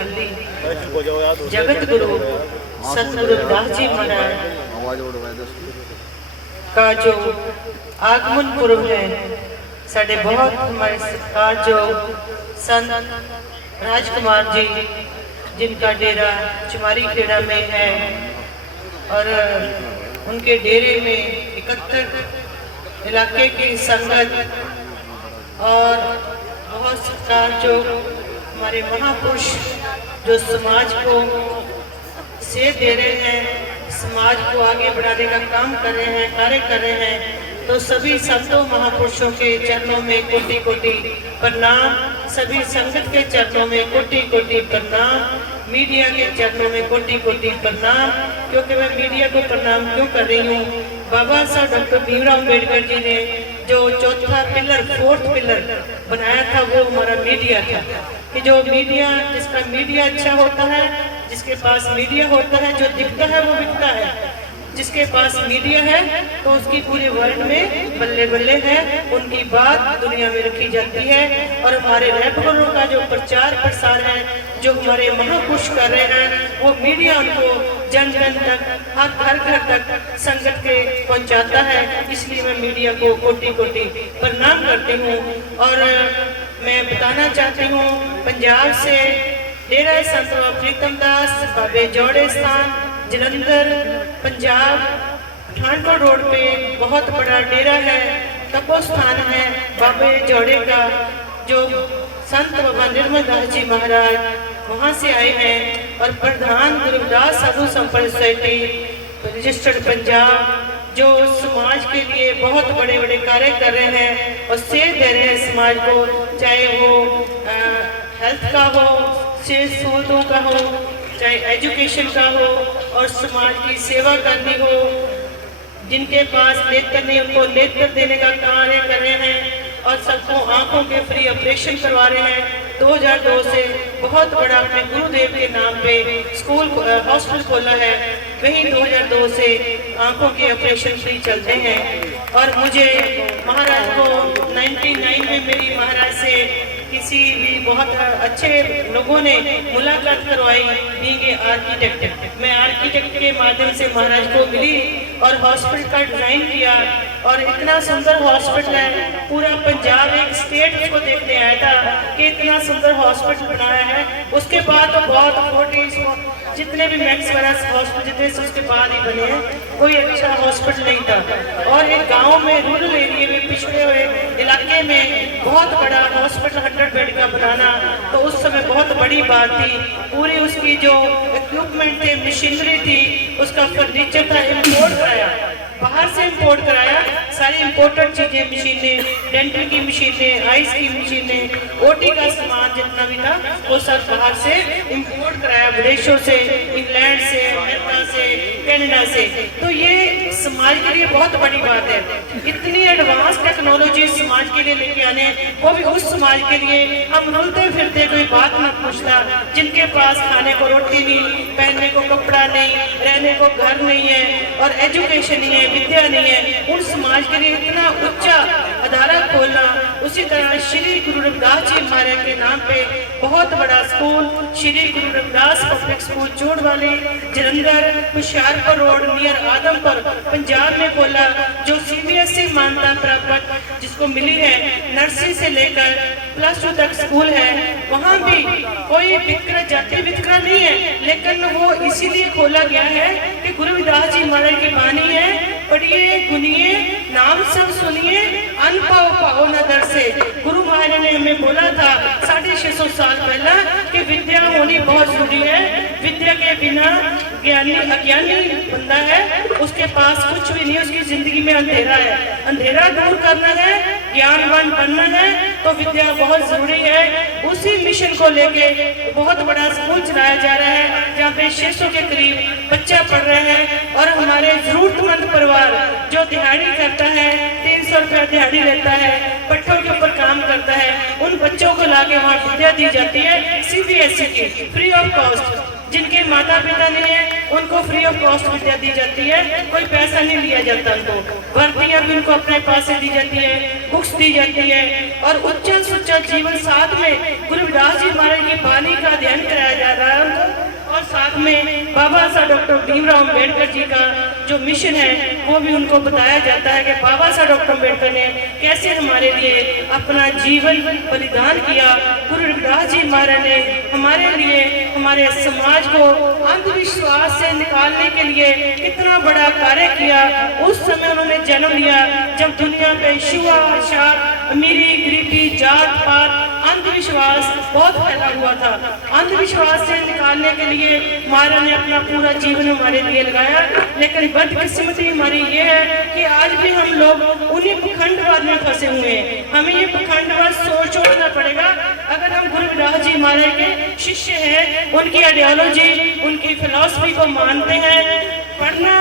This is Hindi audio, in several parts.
संभाली जगत गुरु सतगुरु रविदास जी महाराज का जो आगमन पूर्व है, साढ़े बहुत हमारे सरकार जो संत राजकुमार जी जिनका डेरा चुमारी खेड़ा में है और उनके डेरे में 71 इलाके की संगत और बहुत सरकार जो हमारे महापुरुष जो समाज को सेध दे रहे हैं, समाज को आगे बढ़ाने का काम कर रहे हैं, कार्य कर रहे हैं, तो सभी संतों महापुरुषों के चरणों में कोटि कोटि प्रणाम, सभी संगत के चरणों में कोटि कोटि प्रणाम, मीडिया के चरणों में कोटि कोटि प्रणाम। क्योंकि मैं मीडिया को प्रणाम क्यों कर रही हूँ, बाबा साहब डॉक्टर भीमराव अम्बेडकर जी ने जो चौथा पिलर, फोर्थ पिलर बनाया था, वो हमारा मीडिया था। कि जो मीडिया, जिसका मीडिया अच्छा होता है, जिसके पास मीडिया होता है, जो दिखता है वो बिकता है। जिसके पास मीडिया है तो उसकी पूरे वर्ल्ड में बल्ले बल्ले है, उनकी बात दुनिया में रखी जाती है। और हमारे रैपरों का जो प्रचार प्रसार है, जो हमारे महापुरुष कर रहे हैं, वो मीडिया उनको जन जन तक, हर घर तक संगत के पहुंचाता है। इसलिए मैं मीडिया को कोटि कोटि प्रणाम करती हूँ। और मैं बताना चाहती हूँ, पंजाब से डेरा संत प्रीतम दास बाबे जोड़े स्थान जलंधर पंजाब पठानकोट रोड पे बहुत बड़ा डेरा है, तपो स्थान है बाबे जोड़े का, जो संत बाबा निर्मल दास जी महाराज वहाँ से आए हैं। और प्रधान गुरु रविदास साधु संपर्क सोसाइटी रजिस्टर्ड पंजाब, जो समाज के लिए बहुत बड़े बड़े कार्य कर रहे हैं और सेध दे रहे हैं समाज को, चाहे वो हेल्थ का हो, सेहत सहूलतों का हो, चाहे एजुकेशन का हो, और समाज की सेवा करनी हो। जिनके पास नेत्र नहीं उनको नेत्र देने का कार्य कर रहे हैं और सबको आंखों के फ्री ऑपरेशन करवा रहे हैं। 2002 से बहुत बड़ा अपने गुरुदेव के नाम पे स्कूल हॉस्पिटल खोला है, वहीं 2002 से आंखों के ऑपरेशन फ्री चलते हैं। और मुझे महाराज को 99 में मेरी महाराज से किसी भी बहुत अच्छे लोगों ने मुलाकात करवाई, बीइंग आर्किटेक्ट। मैं आर्किटेक्ट के माध्यम से महाराज को मिली और हॉस्पिटल का डिजाइन किया, और इतना सुंदर हॉस्पिटल है, पूरा पंजाब एक स्टेट उसको देखने आया था कि इतना सुंदर हॉस्पिटल बनाया है। उसके बाद तो बहुत 40 जितने भी मैक्स वाला हॉस्पिटल जितने से उसके बाद ही बने हैं, कोई अच्छा हॉस्पिटल नहीं था। और एक गांव में, रूरल एरिया में, पिछड़े हुए इलाके में बहुत बड़ा हॉस्पिटल 100 बेड का बनाना तो उस समय बहुत बड़ी बात थी। पूरी उसकी जो इक्विपमेंट थे, मशीनरी थी, उसका फर्नीचर था, इम्पोर्ट कराया, बाहर से इम्पोर्ट कराया, सारी इम्पोर्टेड चीजें, मशीनें, डेंटल की मशीनें, आइस की मशीनें, ओटी का सामान जितना भी था वो सब बाहर से इम्पोर्ट कराया, विदेशों से, इंग्लैंड से, अमेरिका से, कनाडा से। तो ये समाज के लिए बहुत बड़ी बात है। इतनी एडवांस टेक्नोलॉजी समाज के लिए लेके आने, वो भी उस समाज के लिए। हम रुलते फिरते कोई बात न पूछता, जिनके पास खाने को रोटी नहीं, पहनने को कपड़ा नहीं, रहने को घर नहीं है और एजुकेशन नहीं है, विद्या नहीं है, उन समाज के लिए इतना उच्चा अदारा खोलना। उसी तरह श्री गुरु रविदास जी महाराज के नाम पे बहुत बड़ा school, Shri Guru Ravidas public school Chorwali Jalandhar Hoshiarpur road near Adampur Punjab में खोला, जो CBSE मान्यता प्राप्त जिसको मिली है, नर्सरी से लेकर +2 तक स्कूल है। वहाँ भी कोई वितकरा, जाति वितकरा नहीं है, लेकिन वो इसीलिए खोला गया है कि गुरु रविदास जी महाराज की वाणी है, पढ़िए गुनिए नाम सब सुनिए, अन पाओ पाओ न दर से। गुरु महाराज ने हमें बोला था 650 साल पहला कि विद्या होनी बहुत जरूरी है, विद्या के बिना ज्ञानी अज्ञानी बंदा है, उसके पास कुछ भी नहीं, उसकी जिंदगी में अंधेरा है, अंधेरा दूर करना है, ज्ञानवान बनना है, तो विद्या बहुत जरूरी है। उसी मिशन को लेके बहुत बड़ा स्कूल चलाया जा रहा है, जहाँ पे 600 के करीब बच्चा पढ़ रहे हैं। और हमारे जरूरतमंद परिवार जो दिहाड़ी करता है, 300 रुपया दिहाड़ी लेता है, पट्टों के ऊपर काम करता है, उन बच्चों को लाके वहाँ विद्या दी जाती है, CBSE की फ्री ऑफ कॉस्ट। जिनके माता पिता नहीं है उनको फ्री ऑफ कॉस्ट विद्या दी जाती है, कोई पैसा नहीं लिया जाता उनको, वर्दियां भी उनको अपने पास से दी जाती है, बुक्स दी जाती है। और उच्चल सुच्चल जीवन साथ में गुरु रविदास जी महाराज की वाणी का अध्ययन कराया जा साथ में बाबा साहब डॉक्टर भीमराव अम्बेडकर जी का जो मिशन है वो भी उनको बताया जाता है कि बाबा साहब डॉक्टर अम्बेडकर ने कैसे हमारे लिए अपना जीवन बलिदान किया। गुरु रविदास जी महाराज ने हमारे लिए, हमारे समाज को अंधविश्वास से निकालने के लिए कितना बड़ा कार्य किया। उस समय उन्होंने जन्म लिया जब दुनिया पे छुआ छात, अमीरी गरीबी, जात पात, अंधविश्वास बहुत फैला हुआ था। अंधविश्वास से निकालने के लिए महाराज ने अपना पूरा जीवन हमारे लिए लगाया। लेकिन बदकिस्मती हमारी ये है कि आज भी हम लोग उन्हीं पखंडवाद में फंसे हुए हैं। हमें ये पखंडवाद छोड़ना पड़ेगा। अगर हम गुरु रविदास जी महाराज के शिष्य हैं, उनकी आइडियोलॉजी, उनकी फिलॉसफी को मानते हैं, पढ़ना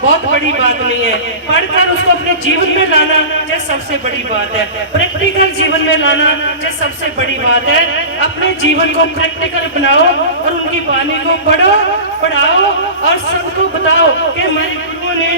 बहुत बड़ी बात नहीं है, पढ़कर उसको अपने जीवन में लाना ये सबसे बड़ी बात है। प्रैक्टिकल जीवन में लाना ये सबसे बड़ी बात है। अपने जीवन को प्रैक्टिकल बनाओ और उनकी वाणी को पढ़ो, पढ़ाओ और सबको बताओ कि हमारे गुरुओं ने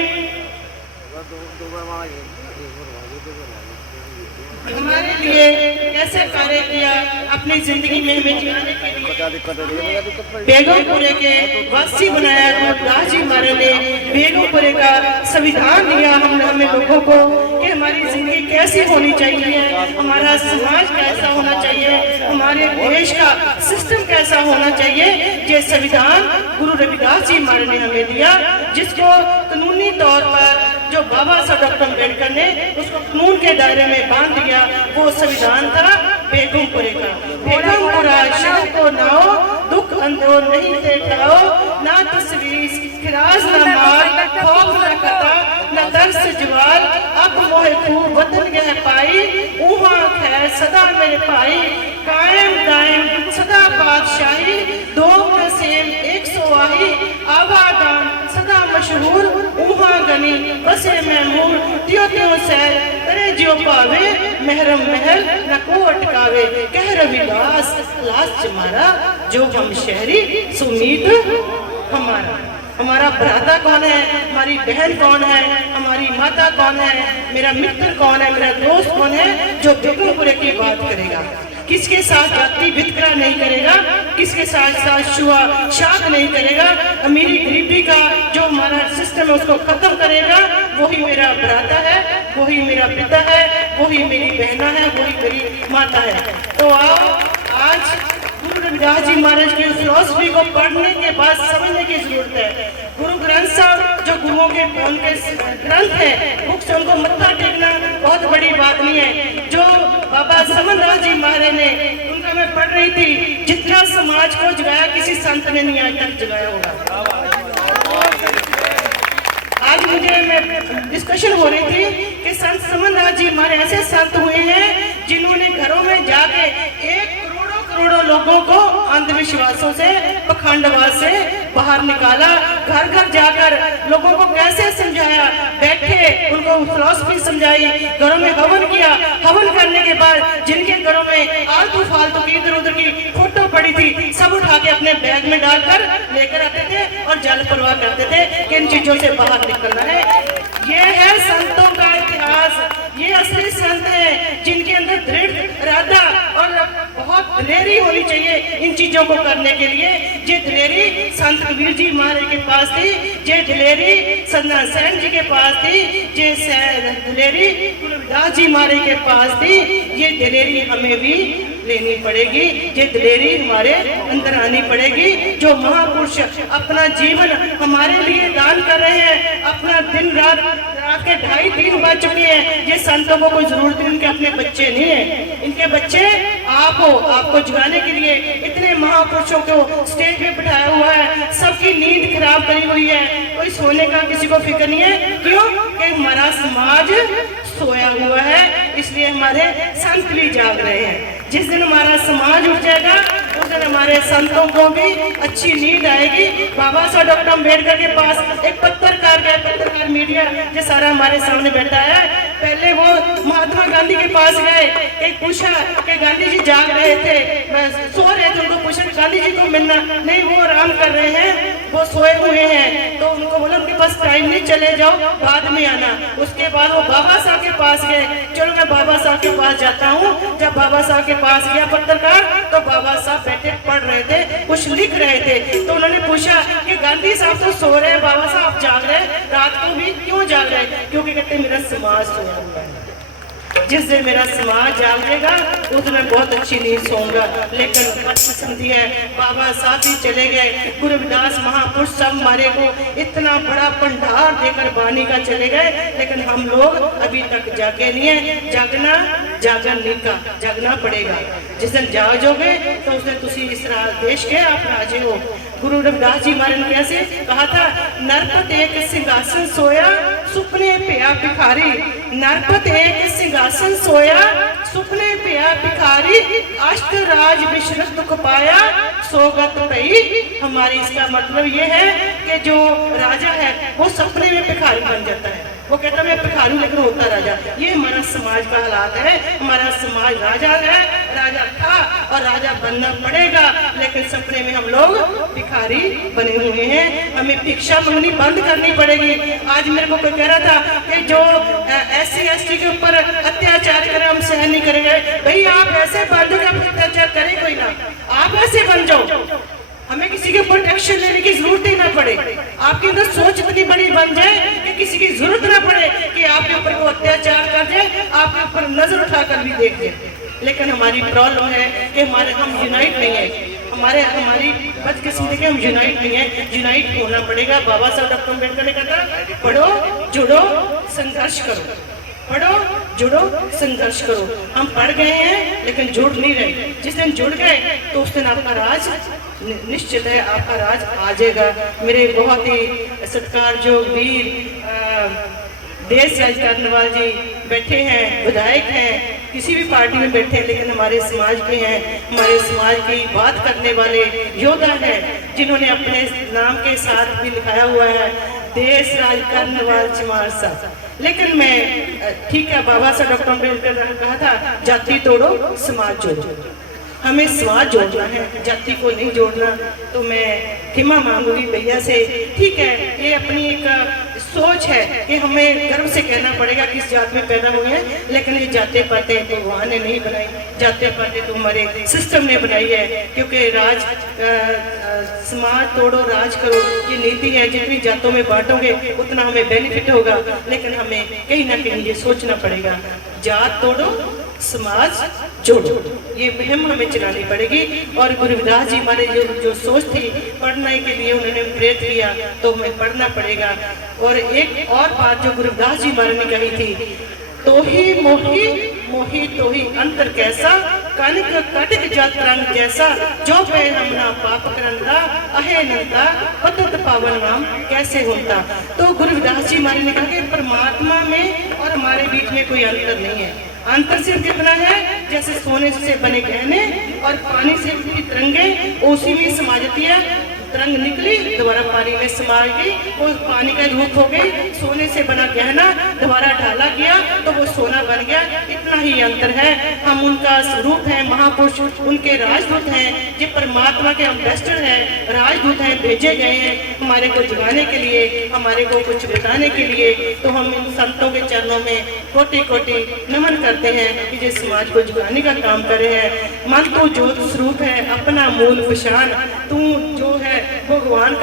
हमारे लिए कैसे कार्य किया, अपनी जिंदगी में हमें जियाने के लिए बेगमपुरे के वासी बनाया। रविदास जी महाराज ने बेगमपुरे का संविधान दिया हमें लोगों को कि हमारी जिंदगी कैसी होनी चाहिए, हमारा समाज कैसा होना चाहिए, हमारे देश का सिस्टम कैसा होना चाहिए। ये संविधान गुरु रविदास जी महाराज ने हमें दिया, जिसको कानूनी तौर पर जो बाबा साहब डॉक्टर अम्बेडकर ने उसको कानून के दायरे में बांध दिया। वो संविधान था बेगमपुरे का। बेगमपुरा शहर को नाओ, दुख अंधो नहीं देखाओ, ना तस्वीर खिराज न मार, खौफ न कता न दर्स जवाल, अब मोहे खूब वतन गह पाई, ऊहा खैर सदा मेरे भाई, कायम दायम सदा बादशाही, दो सेम 100 आही, आबादान सदा मशहूर, ऊहा गनी बसे महमूर, त्यों त्यों सैर करे जो पावे, महरम महल न को अटकावे, कह रविदास लास्ट हमारा, जो हम शहरी सुमीत हमारा। हमारा भ्राता कौन है, हमारी बहन कौन है, हमारी माता कौन है, मेरा मित्र कौन है, मेरा दोस्त कौन है, जो बेगमपुरे की बात करेगा, किसके साथ जाति वितकरा नहीं करेगा, किसके साथ छुआ छात नहीं करेगा, अमीरी गरीबी का जो हमारा सिस्टम है उसको खत्म करेगा, वही मेरा भ्राता है, वही मेरा पिता है, वही मेरी बहना है, वही मेरी माता है। तो आओ आज गुरु रविदास जी महाराज की फिलॉसफी को पढ़ने के बाद समझने की जरूरत है। गुरु ग्रंथ साहब जो गुरुओं के ग्रंथ है, बुक से उनको मत्था टेकना बहुत बड़ी बात नहीं है। जो बाबा समनदास जी महाराज ने, उनका मैं पढ़ रही थी, जितना समाज को जगाया किसी संत ने नहीं आज तक जगाया होगा। आज मुझे डिस्कशन हो रही थी कि संत समनदास जी महाराज ऐसे संत हुए हैं जिन्होंने घरों में जाके करोड़ों लोगों को अंधविश्वासों से, पखंडवाद से बाहर निकाला। घर घर जाकर लोगों को कैसे समझाया, बैठे उनको फिलॉसफी समझाई, घरों में हवन किया। हवन करने के बाद जिनके घरों में आलतू फालतू की इधर उधर की फोटो पड़ी थी, सब उठा के अपने बैग में डालकर लेकर आते थे और जल प्रवाह करते थे कि इन चीजों से बाहर निकलना है। ये है संतों का इतिहास। ये असली संत हैं जिनके अंदर दृढ़ इरादा और बहुत दिलेरी होनी चाहिए इन चीजों को करने के लिए। ये दिलेरी संत कबीर जी महाराज के पास थी, ये दिलेरी सतना सेन जी के पास थी, ये दिलेरी रविदास जी महाराज के पास थी। ये दिलेरी हमें भी लेनी पड़ेगी, ये दिलेरी हमारे अंदर आनी पड़ेगी। जो महापुरुष अपना जीवन हमारे लिए दान कर रहे हैं, अपना दिन रात के 2.5-3 बज चुके हैं, ये संतों को कोई जरूरत नहीं, इनके अपने बच्चे नहीं है, इनके बच्चे आपको जगाने के लिए इतने महापुरुषों को स्टेज पे बिठाया हुआ है। सबकी नींद खराब करी हुई है, कोई सोने का किसी को फिक्र नहीं है। क्यों? कि हमारा समाज सोया हुआ है, इसलिए हमारे संत भी जाग रहे हैं। जिस दिन हमारा समाज उठ जाएगा उस दिन हमारे संतों को भी अच्छी नींद आएगी। बाबा साहब डॉक्टर अम्बेडकर के पास एक पत्रकार गए, पत्रकार मीडिया जो सारा हमारे सामने बैठा है, पहले वो महात्मा गांधी के पास गए, एक पूछा कि गांधी जी जाग रहे थे, सो रहे थे, उनको पूछा गांधी जी को मिलना, नहीं वो आराम कर रहे हैं, वो सोए हुए हैं। तो उनको बोला उनके पास टाइम नहीं, चले जाओ बाद में आना। उसके बाद वो बाबा साहब के पास गए, चलो मैं बाबा साहब के पास जाता हूँ। जब बाबा साहब के पास गया पत्रकार, तो बाबा साहब बैठे पढ़ रहे थे, कुछ लिख रहे थे। तो उन्होंने जोशा कि गांधी साहब तो सो रहे हैं, बाबा साहब जाग रहे हैं, रात को भी क्यों जाग रहे हैं? क्योंकि कहते हैं मेरा समाज सोया हुआ है। जिस दिन मेरा समाज जागेगा उस दिन मैं बहुत अच्छी नींद सोऊंगा। लेकिन बदकिस्मती है, बाबा साहब ही चले गए, गुरु रविदास महापुरुष सब हमारे को इतना बड़ा भंडार देकर बानी का चले गए, लेकिन हम लोग अभी तक जागे नहीं है। जागना जागन नहीं का जागना पड़ेगा। जिस दिन जागोगे तो उस दिन तुसी इस देश के आप राजे हो। गुरु रविदास जी महाराज ने कैसे कहा था, नरपत एक सिंहासन सोया सुपने पिया भिखारी। नरपत एक सिंहासन सोया सुपने पिया भिखारी, अष्ट राज विश्रत दुख पाया सोगत पई। हमारी इसका मतलब ये है कि जो राजा है वो सपने में भिखारी बन जाता है। वो कहता मैं भिखारी लेकिन होता राजा। ये हमारा समाज का हालात है। हमारा समाज राजा है, राजा था और राजा बनना पड़ेगा, लेकिन सपने में हम लोग भिखारी बने हुए हैं। हमें भिक्षा मांगनी बंद करनी पड़ेगी। आज मेरे को कोई कह रहा था कि जो SC ST के ऊपर अत्याचार करे हम सहन नहीं करेंगे। भाई आप ऐसे बन जाओ कि आप अत्याचार करे कोई ना, आप ऐसे बन जाओ हमें किसी के प्रोटेक्शन लेने की जरूरत ही ना पड़े। आपके अंदर सोच इतनी बड़ी बन जाए कि किसी की जरूरत ना पड़े कि आपके ऊपर वो अत्याचार कर दे, आपके ऊपर नजर उठाकर भी देख दे। लेकिन हमारी प्रॉब्लम है कि हम यूनाइट नहीं है। हमारी बदकिस्मती के हम यूनाइट नहीं है। यूनाइट होना पड़ेगा। बाबा साहब डॉक्टर अम्बेडकर ने कहा था, पढ़ो जुड़ो संघर्ष करो, पढ़ो जुड़ो संघर्ष करो। हम पढ़ गए हैं लेकिन जुड़ नहीं रहे। जिस दिन जुड़ गए तो उस दिन आपका राज निश्चित है, आपका राज आ जाएगा। मेरे बहुत ही सत्कारयोग वीर देश राज करनवाल जी बैठे हैं, विधायक हैं, किसी भी पार्टी में बैठे हैं, लेकिन हमारे समाज के हैं। हमारे समाज की बात करने वाले योद्धा हैं, जिन्होंने अपने नाम के साथ भी लिखाया हुआ है देश राज करनवाल चमार साहब। लेकिन मैं ठीक है, बाबा साहब डॉक्टर अम्बेडकर ने कहा था जाति तोड़ो समाज जोड़ो। हमें समाज जोड़ना है, जाति को नहीं जोड़ना। तो मैं क्षमा मांगूंगी भैया से। ठीक है, ये अपनी एक सोच है कि हमें गर्व से कहना पड़ेगा किस जात में पैदा हुए हैं, लेकिन ये जाते पाते तो भगवान ने नहीं बनाई, जाते पाते तो हमारे सिस्टम ने बनाई है। क्योंकि राज समाज तोड़ो राज करो, ये नीति है। जितनी जातों में बांटोगे उतना हमें बेनिफिट होगा, लेकिन हमें कहीं ना कहीं ये सोचना पड़ेगा जात तोड़ो समाज जोड़ो, ये मुहिम हमें चलानी पड़ेगी। और गुरु रविदास जी हमारे जो सोच थी पढ़ने के लिए उन्होंने प्रेरित किया, तो हमें पढ़ना पड़ेगा। और एक और बात जो गुरु रविदास जी महाराज ने कही थी, तो ही मोही मोही तो ही अंतर कैसा, कनक कटक जात रंग जैसा, जो पे हमना पाप करंदा अहे नंदा पतत पावन नाम कैसे होता। तो गुरु रविदास जी महाराज ने कहा कि परमात्मा में और हमारे बीच में कोई अंतर नहीं है। अंतर सिर्फ इतना है जैसे सोने से बने गहने और पानी से उठी तरंगे उसी में समा जाती है। तरंग निकली दोबारा पानी में समा गई, वो पानी का रूप हो गई। सोने से बना गहना दोबारा ढाला गया तो वो सोना बन गया। इतना ही अंतर है। हम उनका स्वरूप है, महापुरुष उनके राजदूत हैं, ये परमात्मा के एम्बेसडर हैं, राजदूत हैं, भेजे गए हैं हमारे को जगाने के लिए, हमारे को कुछ बताने के लिए। तो हम इन संतों के चरणों में कोटि कोटि नमन करते हैं कि जिस समाज को जगाने का काम कर रहे हैं। मन तो ज्योत स्वरूप है, अपना मूल पहचान, तू जो है भगवान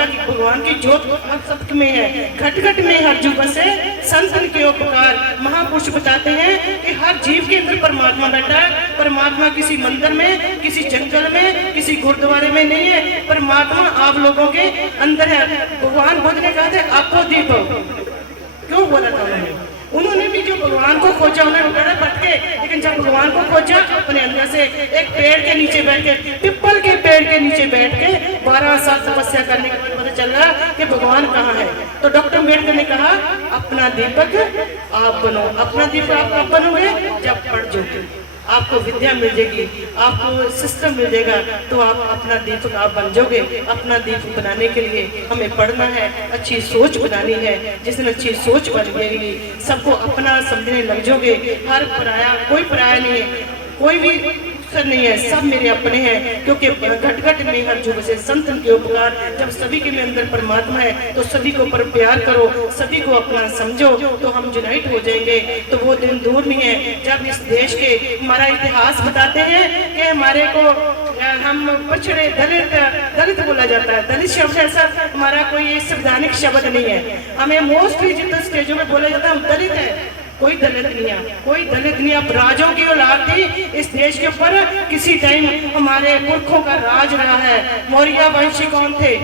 की ज्योत हम सब में है। घट घट में हर जीव बसे संतन के उपकार। महापुरुष बताते हैं कि हर जीव के अंदर परमात्मा बैठा है। परमात्मा किसी मंदिर में, किसी जंगल में, किसी गुरुद्वारे में नहीं है, परमात्मा आप लोगों के अंदर है। भगवान बुद्ध ने कहा था आपको दीपो, क्यों बोला था उन्होंने भी जो भगवान को खोजा, उन्होंने बड़ा भटके, लेकिन जब भगवान को खोजा अपने अंदर से एक पेड़ के नीचे बैठ के, पिपल के पेड़ के नीचे बैठ के 12 साल तपस्या करने के बाद पता चल रहा कि भगवान कहाँ है। तो डॉक्टर अम्बेडकर ने कहा अपना दीपक आप बनो। अपना दीपक आप कब बनोगे? जब पढ़ जाओगे, आपको विद्या मिल जाएगी, आपको सिस्टम मिल जाएगा, तो आप अपना दीपक आप बन जाओगे। अपना दीपक बनाने के लिए हमें पढ़ना है, अच्छी सोच बनानी है। जिस दिन अच्छी सोच बन जाएगी सबको अपना समझने लग जाओगे। हर पराया कोई पराया नहीं है, कोई भी नहीं है, सब मेरे अपने हैं। क्योंकि घट घट में हर जुग से संतन के उपकार। जब सभी के में अंदर परमात्मा है तो सभी को पर प्यार करो, सभी को अपना समझो, तो हम यूनाइट हो जाएंगे। तो वो दिन दूर नहीं है जब इस देश के हमारा इतिहास बताते हैं कि हमारे को हम पिछड़े दलित दलित बोला जाता है। दलित शब्द ऐसा हमारा कोई संवैधानिक शब्द नहीं है। हमें मोस्टली जितने स्टेजों में बोला जाता है हम दलित है, कोई दलित नहीं है, कोई दलित नहीं। अब राजों की औलाद थी इस देश के ऊपर, किसी टाइम हमारे पुरखों का राज रहा है। मौर्य वंशी कौन थे,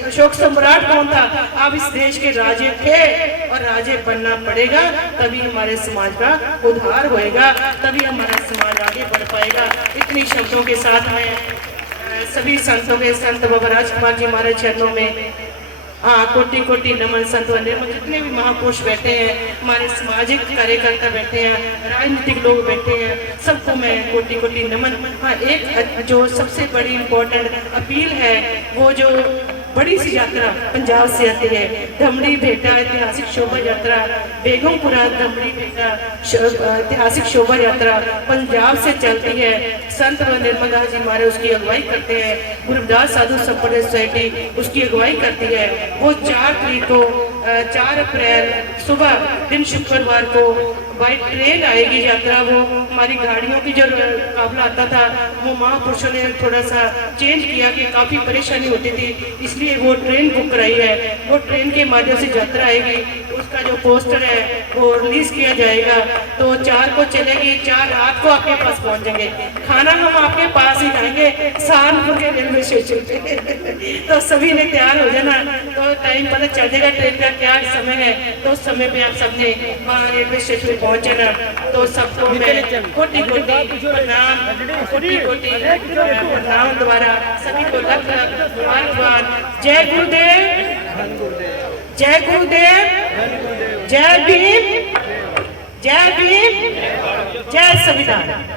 अशोक सम्राट कौन था, अब इस देश के राजे थे और राजे बनना पड़ेगा, तभी हमारे समाज का उद्धार होएगा, तभी हमारा समाज आगे बढ़ पाएगा। इतनी शब्दों के साथ मैं सभी संतों के संत बाबा राजकुमार जी हमारे चरणों में कोटि कोटि नमन। संत निर्मल जितने भी महापुरुष बैठे हैं, हमारे सामाजिक कार्यकर्ता बैठे हैं, राजनीतिक लोग बैठे हैं, सबको मैं कोटि कोटि नमन। हाँ, एक जो सबसे बड़ी इम्पोर्टेंट अपील है, वो जो बड़ी सी यात्रा पंजाब से आती है, धमड़ी भेटा ऐतिहासिक शोभा यात्रा, बेगमपुरा धमड़ी भेटा ऐतिहासिक शोभा यात्रा पंजाब से चलती है। संत निर्मल दास जी हमारे उसकी अगुवाई करते हैं, गुरुदास साधु संप्रदाय सोसाइटी उसकी अगुवाई करती है। वो 4 तारीख को 4 अप्रैल सुबह दिन शुक्रवार को बाई ट्रेन आएगी यात्रा। वो हमारी गाड़ियों की जो काफिला आता था वो महापुरुषों ने थोड़ा सा चेंज किया कि काफ़ी परेशानी होती थी, इसलिए वो ट्रेन बुक कराई है। वो ट्रेन के माध्यम से यात्रा आएगी, उसका जो पोस्टर है वो रिलीज किया जाएगा। तो 4 को चलेगी, 4 रात को आपके पास पहुंचेंगे। खाना हम आपके पास ही खाएंगे सहारनपुर के रेलवे स्टेशन पे। तो सभी ने तैयार हो जाना, तो टाइम पता चल जाएगा ट्रेन का क्या समय है, तो उस समय पे आप सबने वहाँ रेलवे स्टेशन पे पहुंचे ना। तो सबको मैं कोटि कोटि प्रणाम, कोटि कोटि प्रणाम द्वारा सभी को लख लख मुबारकबाद। जय गुरुदेव, जय गुरुदेव, जय भीम, जय भीम, जय संविधान।